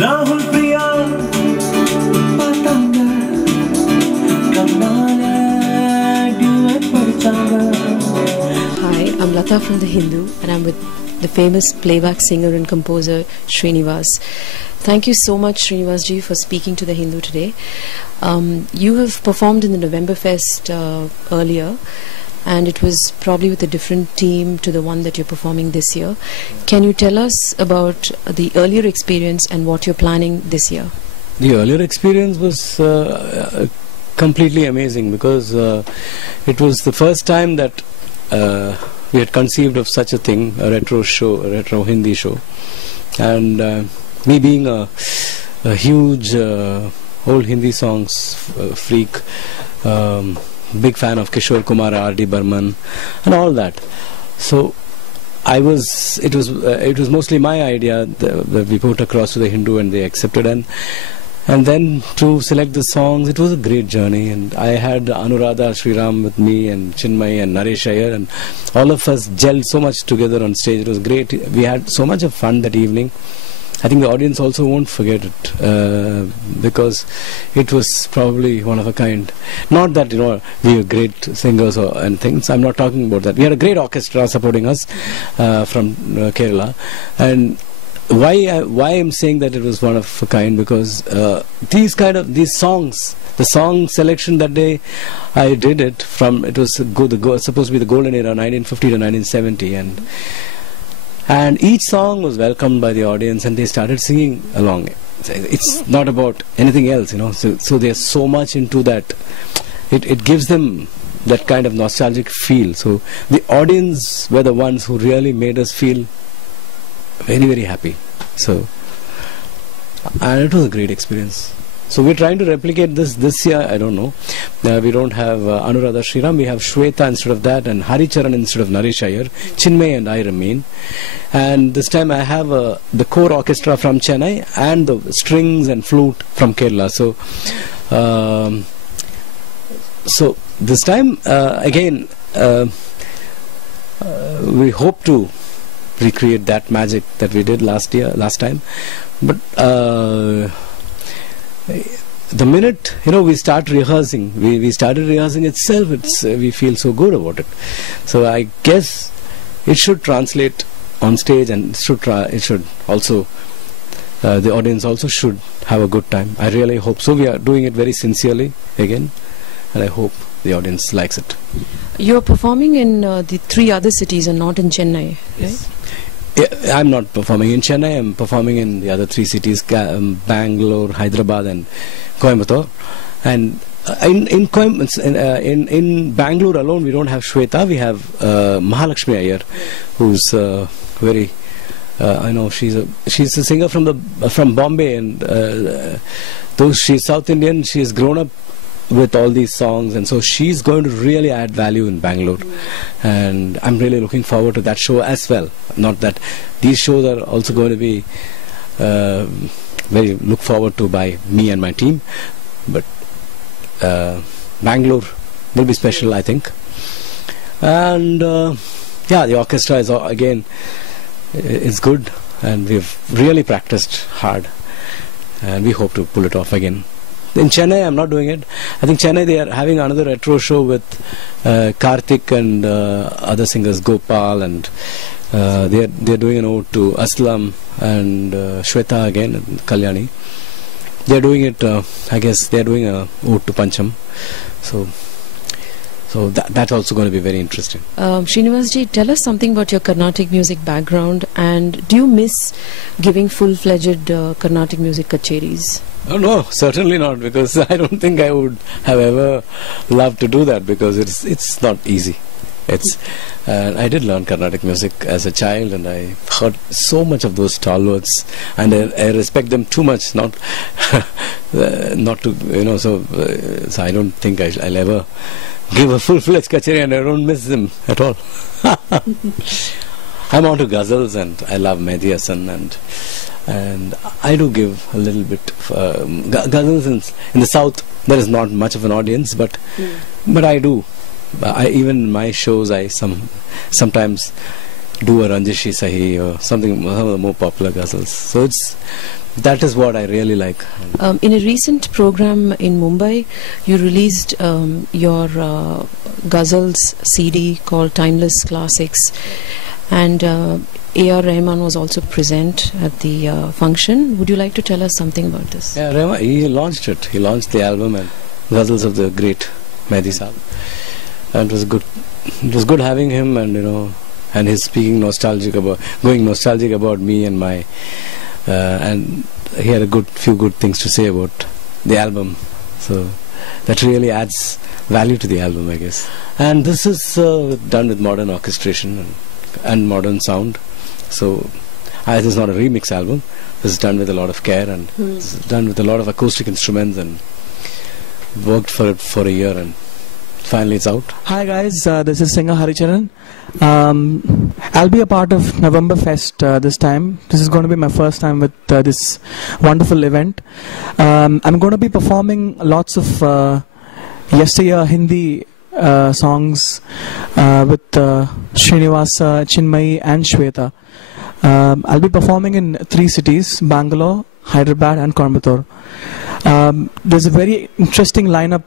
Rahul Priya Patanga Kannala Duet Padchanga. Hi, I'm Lata from The Hindu and I'm with the famous playback singer and composer Srinivas. Thank you so much, Srinivas ji, for speaking to The Hindu today. You have performed in the November Fest earlier, and it was probably with a different team to the one that you're performing this year. Can you tell us about the earlier experience and what you're planning this year? The earlier experience was completely amazing because it was the first time that we had conceived of such a thing, a retro show, a retro Hindi show. And me being a huge old Hindi songs freak, big fan of Kishore Kumar, R.D. Burman and all that. So it was mostly my idea that we put across to the Hindu and they accepted, and then to select the songs, it was a great journey. And I had Anuradha Sriram with me and Chinmay and Naresh Iyer, and all of us gelled so much together on stage. It was great. We had so much of fun that evening. I think the audience also won't forget it because it was probably one of a kind. Not that, we were great singers and things. I'm not talking about that. We had a great orchestra supporting us from Kerala. And why I'm saying that it was one of a kind, because these songs, the song selection that day, I did it from, it was supposed to be the golden era, 1950 to 1970, and each song was welcomed by the audience and they started singing along. It's not about anything else, so they're so much into that. It gives them that kind of nostalgic feel. So the audience were the ones who really made us feel very, very happy. So, and it was a great experience. So we're trying to replicate this year. I don't know. We don't have Anuradha Sriram. We have Shweta instead of that, and Haricharan instead of Naresh Iyer. Chinmay and I remain. And this time I have the core orchestra from Chennai and the strings and flute from Kerala. So this time again we hope to recreate that magic that we did last time. But the minute we start rehearsing, we started rehearsing itself, we feel so good about it. So I guess it should translate on stage, and it should also the audience also should have a good time. I really hope so. We are doing it very sincerely again, and I hope the audience likes it. You're performing in the 3 other cities and not in Chennai, yes. Right? Yeah, I'm not performing in Chennai. I'm performing in the other 3 cities: Bangalore, Hyderabad, and Coimbatore. And in Bangalore alone, we don't have Shweta. We have Mahalakshmi Iyer, who's very. I know she's a singer from Bombay, and though she's South Indian, she's grown up with all these songs, and so she's going to really add value in Bangalore. And I'm really looking forward to that show as well. Not that these shows are also going to be very looked forward to by me and my team, but Bangalore will be special, I think. And yeah, the orchestra is again is good, and we've really practiced hard, and we hope to pull it off again. In Chennai, I'm not doing it. I think Chennai, they are having another retro show with Karthik and other singers, Gopal, and they're doing an ode to Aslam and Shweta again, and Kalyani. They're doing it, I guess they're doing a ode to Pancham. So that's also going to be very interesting. Srinivas ji, tell us something about your Carnatic music background, and do you miss giving full-fledged Carnatic music kacheris? Oh, no, certainly not, because I don't think I would have ever loved to do that, because it's not easy. I did learn Carnatic music as a child, and I heard so much of those stalwarts, and I respect them too much not to, so I don't think I'll ever give a full-fledged kacheri, and I don't miss them at all. I'm on to ghazals, and I love Mehdi Hasan, and I do give a little bit ghazals in the south. There is not much of an audience, but I do. Even in my shows, I sometimes do a Ranjishi Sahi or something, some of the more popular ghazals. So that is what I really like. In a recent program in Mumbai, you released your ghazals CD called Timeless Classics, and A.R. Rahman was also present at the function. Would you like to tell us something about this? Yeah, Rahman, he launched it. He launched the album and ghazals of the great Mehdi Saab. And it was good. It was good having him, and and his going nostalgic about me and my, and he had a few good things to say about the album. So that really adds value to the album, I guess. And this is done with modern orchestration and modern sound. So this is not a remix album. This is done with a lot of care, and it's done with a lot of acoustic instruments, and worked for it for a year, and finally it's out. Hi guys, this is singer Haricharan. I'll be a part of November Fest this time. This is going to be my first time with this wonderful event. I'm going to be performing lots of yesteryear Hindi songs with Srinivas, Chinmay and Shweta. I'll be performing in 3 cities: Bangalore, Hyderabad and Coimbatore. There's a very interesting lineup,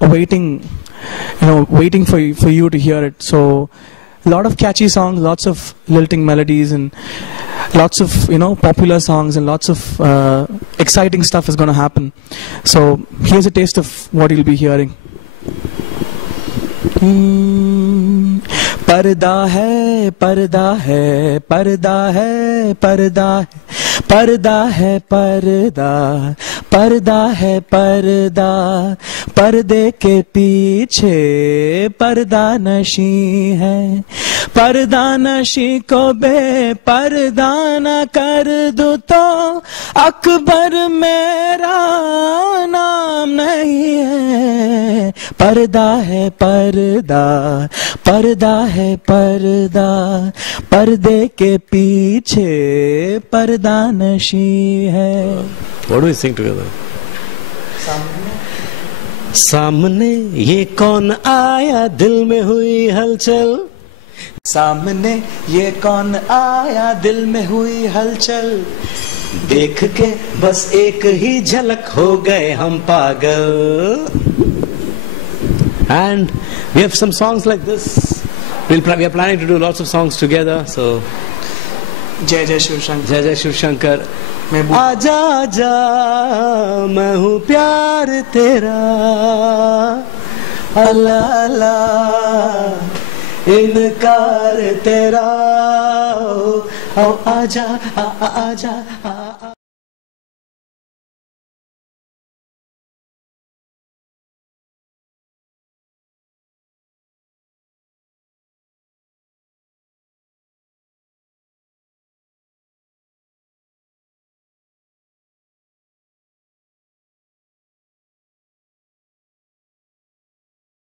waiting for you to hear it. So, a lot of catchy songs, lots of lilting melodies, and lots of popular songs, and lots of exciting stuff is going to happen. So, here's a taste of what you'll be hearing. पर्दा है पर्दा है पर्दा है पर्दा है पर्दा है पर्दा पर्दा है पर्दा पर्दे के पीछे पर्दा नशी है पर्दा नशी को बेपर्दा न कर दूं तो अकबर मेरा नाम नहीं है पर्दा है पर्दा पर्दा है पर्दा पर्दे के पीछे पर्दा नशी है. What do we sing together? सामने ये कौन आया दिल में हुई हलचल. सामने ये कौन आया दिल में हुई हलचल. देख के बस एक ही झलक हो गए हम पागल. And we have some songs like this. We are planning to do lots of songs together. So जय जय शिव शंकर. जय जय शिव शंकर. आजा आजा मैं हूँ प्यार तेरा. अल्लाह अल्लाह इनकार तेरा. आजा आजा